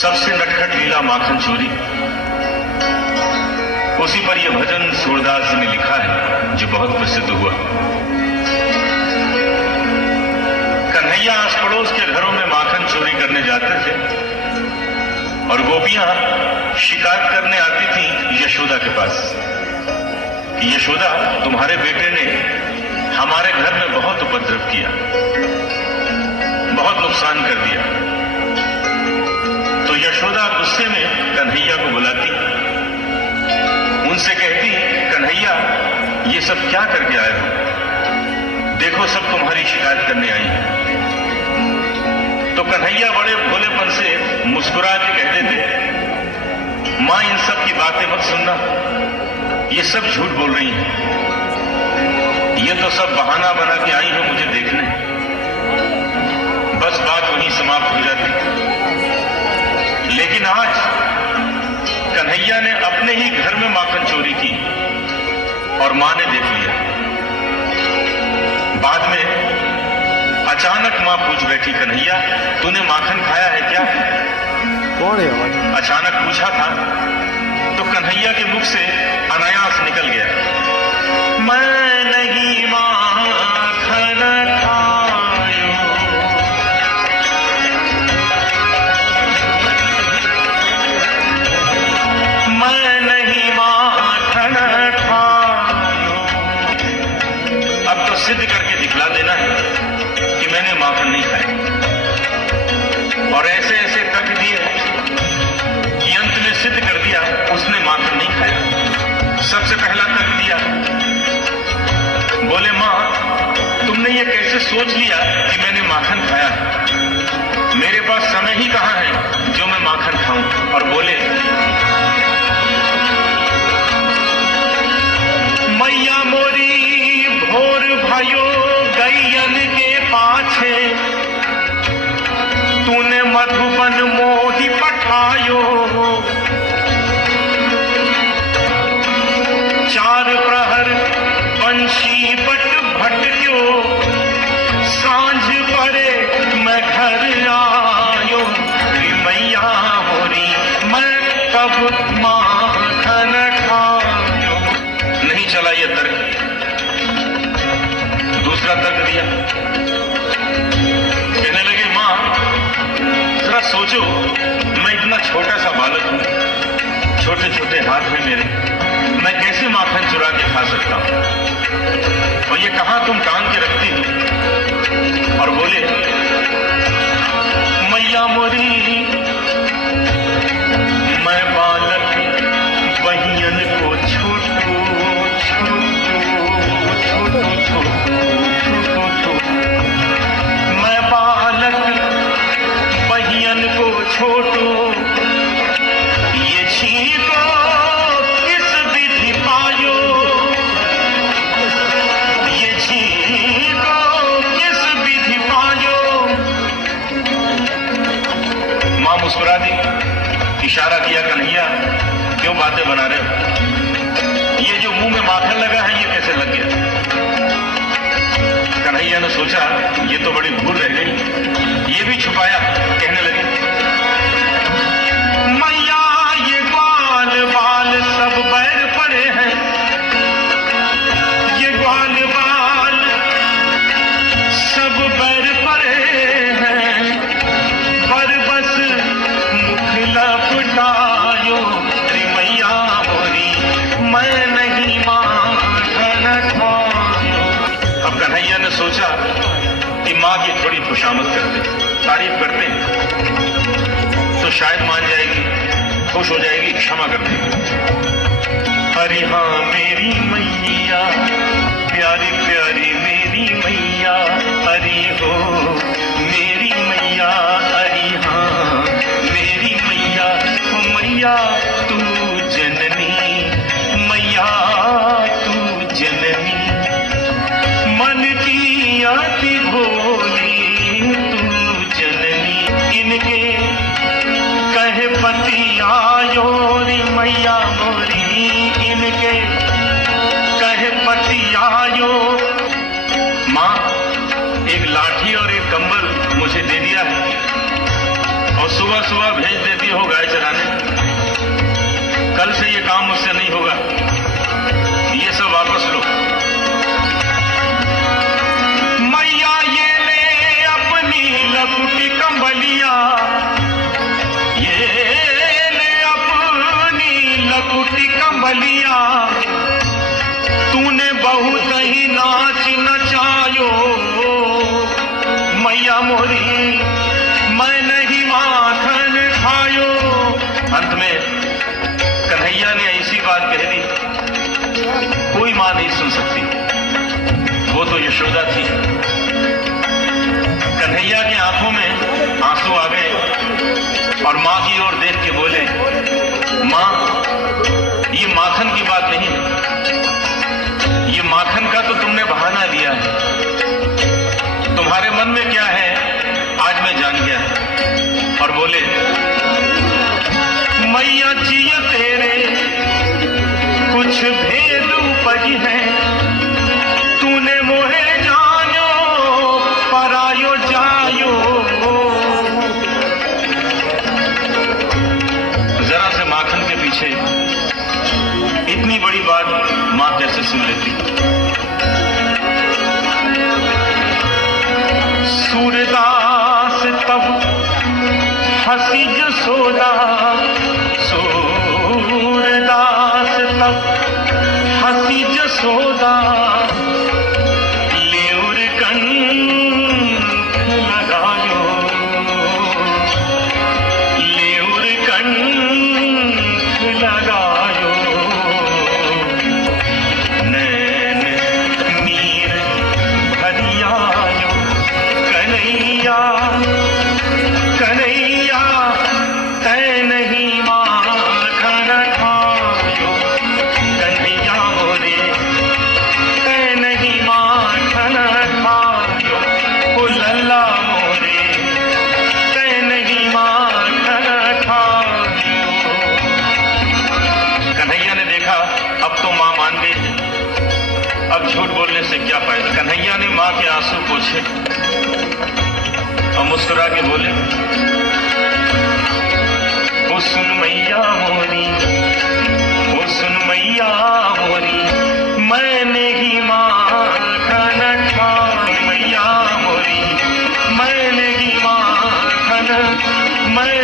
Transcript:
सबसे नटखट लीला माखन चोरी। उसी पर यह भजन सूरदास जी ने लिखा है जो बहुत प्रसिद्ध हुआ। कन्हैया आस पड़ोस के घरों में माखन चोरी करने जाते थे और गोपियां शिकायत करने आती थी यशोदा के पास कि यशोदा, तुम्हारे बेटे ने हमारे घर में बहुत उपद्रव किया, बहुत नुकसान कर दिया। तो यशोदा गुस्से में कन्हैया को बुलाती, उनसे कहती, कन्हैया ये सब क्या करके आए हो? देखो सब तुम्हारी शिकायत करने आई है। तो कन्हैया बड़े भोलेपन से मुस्कुरा के कहते थे, मां इन सब की बातें मत सुनना, ये सब झूठ बोल रही हैं, ये तो सब बहाना बना के आई है मुझे देखने। बस बात वहीं समाप्त हो जाती। लेकिन आज कन्हैया ने अपने ही घर में माखन चोरी की और मां ने देख लिया। बाद में अचानक मां पूछ बैठी, कन्हैया तूने माखन खाया है क्या? कौन है? अचानक पूछा था तो कन्हैया के मुख से अनायास निकल गया, मैं नहीं माखन खायो। मैं नहीं माखन खायो। अब तो सिद्ध करके दिखला देना है कि मैंने माखन नहीं खाया। और ऐसे ऐसे तक दिए कि अंत में सिद्ध कर दिया उसने माखन नहीं खाया। सबसे पहला तक दिया, बोले मां तुमने ये कैसे सोच लिया कि मैंने माखन खाया? मेरे पास समय ही कहां है जो मैं माखन खाऊं? और बोले, मैया मोरी भोर भयो गैयन के पाछे, तूने मधुबन मोही पठायो। चार प्रहर बंशी बट भटक्यो, सांझ परे मैं घर आयो। मैया होरी मैं कब माखन खायो? नहीं चला ये तर्क। दूसरा तर्क दिया, कहने लगे मां जरा सोचो, मैं इतना छोटा सा बालक हूं, छोटे छोटे हाथ में मेरे, मैं कैसे माखन चुरा के खा सकता हूं? और ये कहां तुम टांग के रखती हो? और बोले, मैया मोरी मैं बालक बहियन को छोटू छोटू छोटू छोटू छोटू, मैं बालक बहियन को छोटू, ये छीको किस विधि पायो? ये छीको किस विधि पायो? मां मुस्कुरा दी, इशारा किया, कन्हैया क्यों बातें बना रहे हो? ये जो मुंह में माखन लगा है ये कैसे लग गया? कन्हैया ने सोचा ये तो बड़ी भूल रह गई, ये भी छुपाया। कहने लगे, मैया ये ग्वाल बाल सब बैर पड़े हैं, ये ग्वाल बाल सब बैर पड़े हैं, पर बस मुख लपटायो। अरे मैया मोरी मैं नहीं माखन खायो। अब कन्हैया ने सोचा कि मां की थोड़ी खुशामद करते, तारीफ करते तो शायद मान जाएगी, खुश हो जाएगी, क्षमा कर देगी। अरे हाँ मेरी मैया, प्यारी प्यारी मेरी मैया, अरे हो मेरी मैया, अरे हाँ मेरी मैया, हो मैया तू जननी, मैया तू जननी, मन की अति भोली तू जननी। इनके कहे पति आयो रे मैया मोरी, इनके कहे पति आयो। मां एक लाठी और एक कंबल मुझे दे दिया है और सुबह सुबह भेज देती गई हो गाय चराने, कल से ये काम मुझसे नहीं होगा, ये सब वापस लो। मैया ये ले अपनी लकुटी कंबलिया, ये ले अपनी लकुटी कंबलिया, तूने बहुत ही नाच नचायो मैया मोरी, मैं नहीं माखन खायो। अंत में कन्हैया ने ऐसी बात कह दी, कोई मां नहीं सुन सकती, वो तो यशोदा थी। कन्हैया की आंखों में आंसू आ गए और मां की ओर देख के बोले, मां ये माखन की बात नहीं है, ये माखन का तो तुमने बहाना दिया है, तुम्हारे मन में क्या है आज मैं जान गया। और बोले, मैया जिया तेरे कुछ भेद उपज है, तूने मोहे जानो परायो जायो। जरा से माखन के पीछे इतनी बड़ी बात मां कैसे सुन लेती। सूरदास तब हंसी जसोदा, सूरदास तब हंसी जसोदा, लेउर कंठ लगायो, लेउर कंठ लगायो, नैन नीर भरियायो, कन्हैया कन्हैया तै नहीं माखन खायो, कन्हैया मोरे तै नहीं माखन खायो, ओ लल्ला मोरे तै नहीं माखन खायो। कन्हैया ने देखा अब तो मां मान गई है, अब झूठ बोलने से क्या फायदा। कन्हैया ने मां के आंसू पोंछे और मुस्कुरा के बोले, ओ सुन मैया मोरी, ओ सुन मैया मोरी, मैंने ही माखन खाई, मैया मोरी मैंने ही माखन, मैं